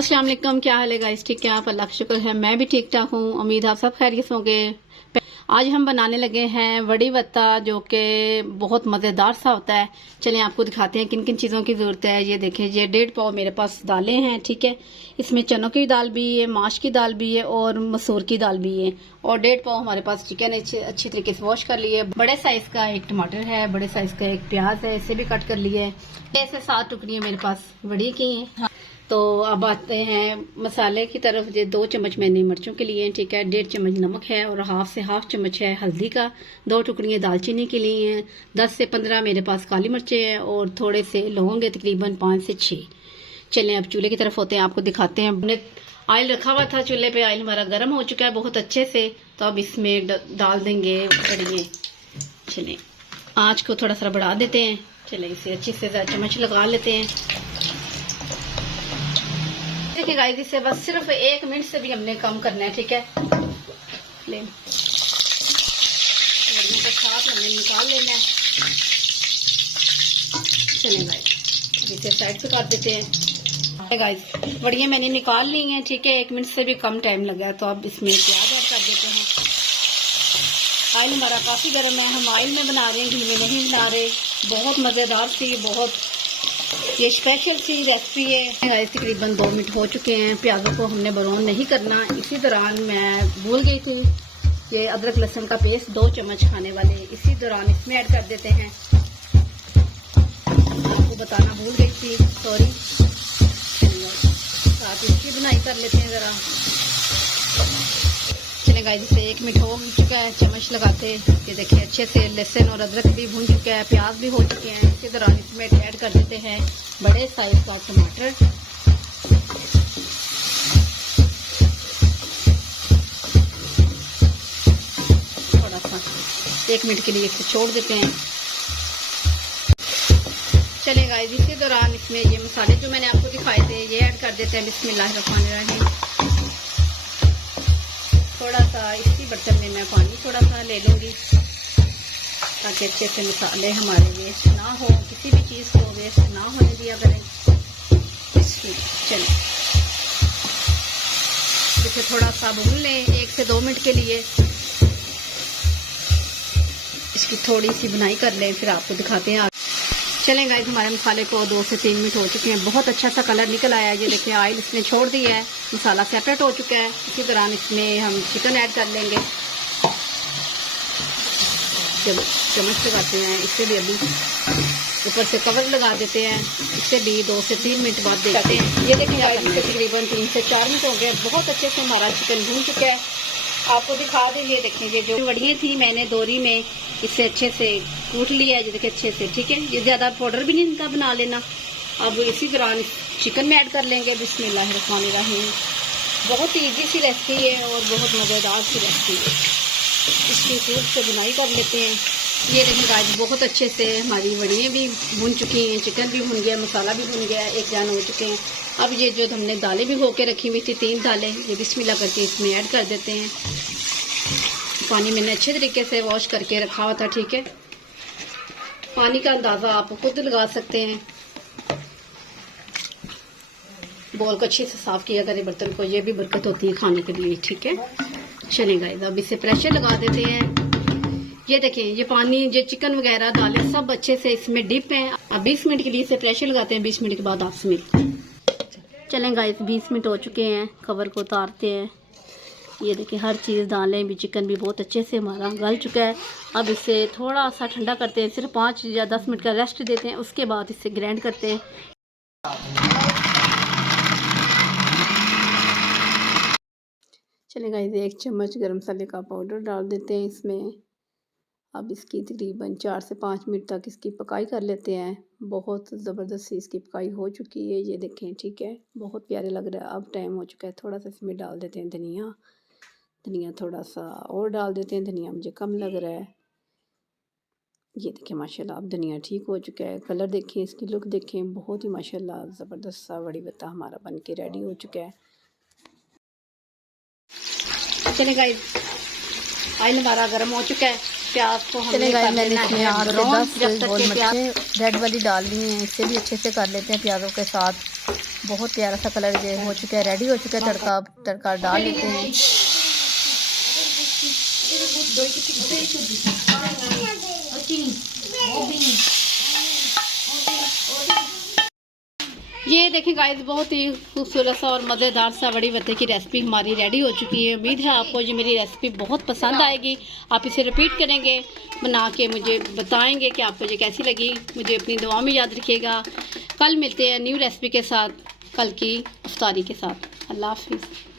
अस्सलाम वालेकुम, क्या हाल है गाइस? ठीक है आप? अल्लाह का शुक्र है मैं भी ठीक ठाक हूँ। उम्मीद आप सब खैरियत होंगे। आज हम बनाने लगे हैं वड़ी वत्ता, जो कि बहुत मज़ेदार सा होता है। चलें आपको दिखाते हैं किन किन चीज़ों की ज़रूरत है। ये देखें, ये 1.5 पाव मेरे पास दालें हैं। ठीक है, इसमें चनों की दाल भी है, माश की दाल भी है और मसूर की दाल भी है। और 1.5 पाव हमारे पास चिकन है, अच्छी तरीके से वॉश कर लिए। बड़े साइज़ का एक टमाटर है, बड़े साइज़ का एक प्याज है, इसे भी कट कर लिए है। 6 से 7 टुकड़ियाँ मेरे पास वड़ी की हैं। तो अब आते हैं मसाले की तरफ। ये 2 चम्मच मैंने मिर्चों के लिए, ठीक है, 1.5 चम्मच नमक है और हाफ चम्मच है हल्दी का। 2 टुकड़ियाँ दालचीनी के लिए हैं। 10 से 15 मेरे पास काली मिर्चें हैं और थोड़े से लौंग है, तकरीबन 5 से 6। चलें अब चूल्हे की तरफ होते हैं, आपको दिखाते हैं। हमने ऑयल रखा हुआ था चूल्हे पे, ऑयल हमारा गर्म हो चुका है बहुत अच्छे से। तो अब इसमें डाल देंगे बड़ियाँ। चलें आँच को थोड़ा सा बढ़ा देते हैं। चलें इसे अच्छे से चम्मच लगा लेते हैं। देखिए गाइस, इसे बस सिर्फ 1 मिनट से भी हमने कम करना है। ठीक है, ले को साथ हमने निकाल लेना है। चलें गाइस इसे साइड पे कर देते हैं। गाइस बड़ियाँ मैंने निकाल ली हैं। ठीक है, 1 मिनट से भी कम टाइम लगा। तो अब इसमें प्याज ऐड कर देते हैं। ऑयल हमारा काफ़ी गर्म है, हम ऑयल में बना रहे हैं, घी में नहीं बना रहे। बहुत मज़ेदार सी, बहुत ये स्पेशल सी रेसिपी है। तकरीबन 2 मिनट हो चुके हैं। प्याज़ों को हमने ब्राउन नहीं करना। इसी दौरान मैं भूल गई थी, ये अदरक लहसुन का पेस्ट 2 चम्मच खाने वाले इसी दौरान इसमें ऐड कर देते हैं। आपको बताना भूल गई थी, सॉरी। साथ इसकी बुनाई कर लेते हैं ज़रा। चलें गाइस, इसे 1 मिनट हो चुका है चम्मच लगाते। ये देखिए अच्छे से लहसुन और अदरक भी भून चुका है, प्याज भी हो चुके हैं। इसी दौरान इसमें ऐड कर देते हैं बड़े साइज का टमाटर। थोड़ा सा 1 मिनट के लिए इसे छोड़ देते हैं। चलें गाइस, इसी दौरान इसमें ये मसाले जो मैंने आपको दिखाए थे ये ऐड कर देते हैं। बिस्मिल्लाहिर्रहमानिर्रहीम। थोड़ा सा इसी बर्तन में मैं पानी थोड़ा सा ले लूँगी ताकि अच्छे से मसाले हमारे वेस्ट ना हो, किसी भी चीज़ को वेस्ट ना होने दिया करें। चलिए इसे थोड़ा सा भून लें 1 से 2 मिनट के लिए। इसकी थोड़ी सी बुनाई कर लें, फिर आपको दिखाते हैं। चलें गाइस, हमारे मसाले को 2 से 3 मिनट हो चुके हैं। बहुत अच्छा सा कलर निकल आया है। ये देखिए ऑयल इसने छोड़ दिया है, मसाला सेपरेट हो चुका है। इसी दौरान इसमें हम चिकन ऐड कर लेंगे। जब चम्मच लगाते हैं इससे भी अभी ऊपर से कवर लगा देते हैं। इससे भी 2 से 3 मिनट बाद देखते हैं। ये देखिए तकरीबन 3 से 4 मिनट हो गए। बहुत अच्छे से हमारा चिकन भून चुका है। आपको दिखा दें, ये देखें, ये जो वड़ियाँ थी मैंने दोरी में इससे अच्छे से कूट लिया है। ये देखिए अच्छे से, ठीक है। ये ज़्यादा पाउडर भी नहीं इनका बना लेना। अब इसी दौरान चिकन में ऐड कर लेंगे। बिस्मिल्लाहिर्रहमानिर्रहीम। बहुत ही ईजी सी रेसिपी है और बहुत मज़ेदार सी रेसिपी है। इसकी खूब से बुनाई कर लेते हैं। ये देखिए गाइस, बहुत अच्छे से हमारी वड़ियाँ भी भून चुकी हैं, चिकन भी भून गया, मसाला भी भून गया, एक जान हो चुके हैं। अब ये जो हमने दालें भी हो के रखी हुई थी, 3 दालें, ये बिस्मिल्लाह करके इसमें ऐड कर देते हैं। पानी मैंने अच्छे तरीके से वॉश करके रखा हुआ था। ठीक है, पानी का अंदाज़ा आप खुद लगा सकते हैं। बोल को अच्छे से साफ किया करें बर्तन को, ये भी बरकत होती है खाने के लिए। ठीक है, चलें गाइस, अब इसे प्रेशर लगा देते हैं। ये देखें, ये पानी, ये चिकन वगैरह दालें सब अच्छे से इसमें डिप हैं। अब 20 मिनट के लिए इसे प्रेशर लगाते हैं। 20 मिनट के बाद आप इसमें चलें गाइस, 20 मिनट हो चुके हैं। कवर को उतारते हैं। ये देखिए हर चीज़, दालें भी, चिकन भी बहुत अच्छे से हमारा गल चुका है। अब इसे थोड़ा सा ठंडा करते हैं, सिर्फ 5 या 10 मिनट का रेस्ट देते हैं। उसके बाद इसे ग्राइंड करते हैं। चलें गाइस, 1 चम्मच गरम मसाले का पाउडर डाल देते हैं इसमें। अब इसकी तकरीबन 4 से 5 मिनट तक इसकी पकाई कर लेते हैं। बहुत ज़बरदस्त सी इसकी पकाई हो चुकी है। ये देखें, ठीक है, बहुत प्यारे लग रहा है। अब टाइम हो चुका है, थोड़ा सा इसमें डाल देते हैं धनिया थोड़ा सा और डाल देते हैं। धनिया मुझे कम लग रहा है। ये देखें माशाल्लाह, अब धनिया ठीक हो चुका है। कलर देखें, इसकी लुक देखें, बहुत ही माशाल्लाह ज़बरदस्त सा वड़ी वत्ता हमारा बन के रेडी हो चुका है। चलें गाइस, ऑयल हमारा गर्म हो चुका है। प्याज को हमने कर लेना है ब्राउन। जब तक के प्याज रेड वाली डाल ली हैं, इससे भी अच्छे से कर लेते हैं प्याज़ों के साथ बहुत प्यारा सा कलर जो हो चुका है, रेडी हो चुका है। तड़का डाल लेते हैं। ये देखें गाइस, बहुत ही खूबसूरत सा और मज़ेदार सा वड़ी वत्ते की रेसिपी हमारी रेडी हो चुकी है। उम्मीद है आपको ये मेरी रेसिपी बहुत पसंद आएगी। आप इसे रिपीट करेंगे, बना के मुझे बताएंगे कि आपको ये कैसी लगी। मुझे अपनी दुआ में याद रखिएगा। कल मिलते हैं न्यू रेसिपी के साथ, कल की इफ्तारी के साथ। अल्लाह हाफिज़।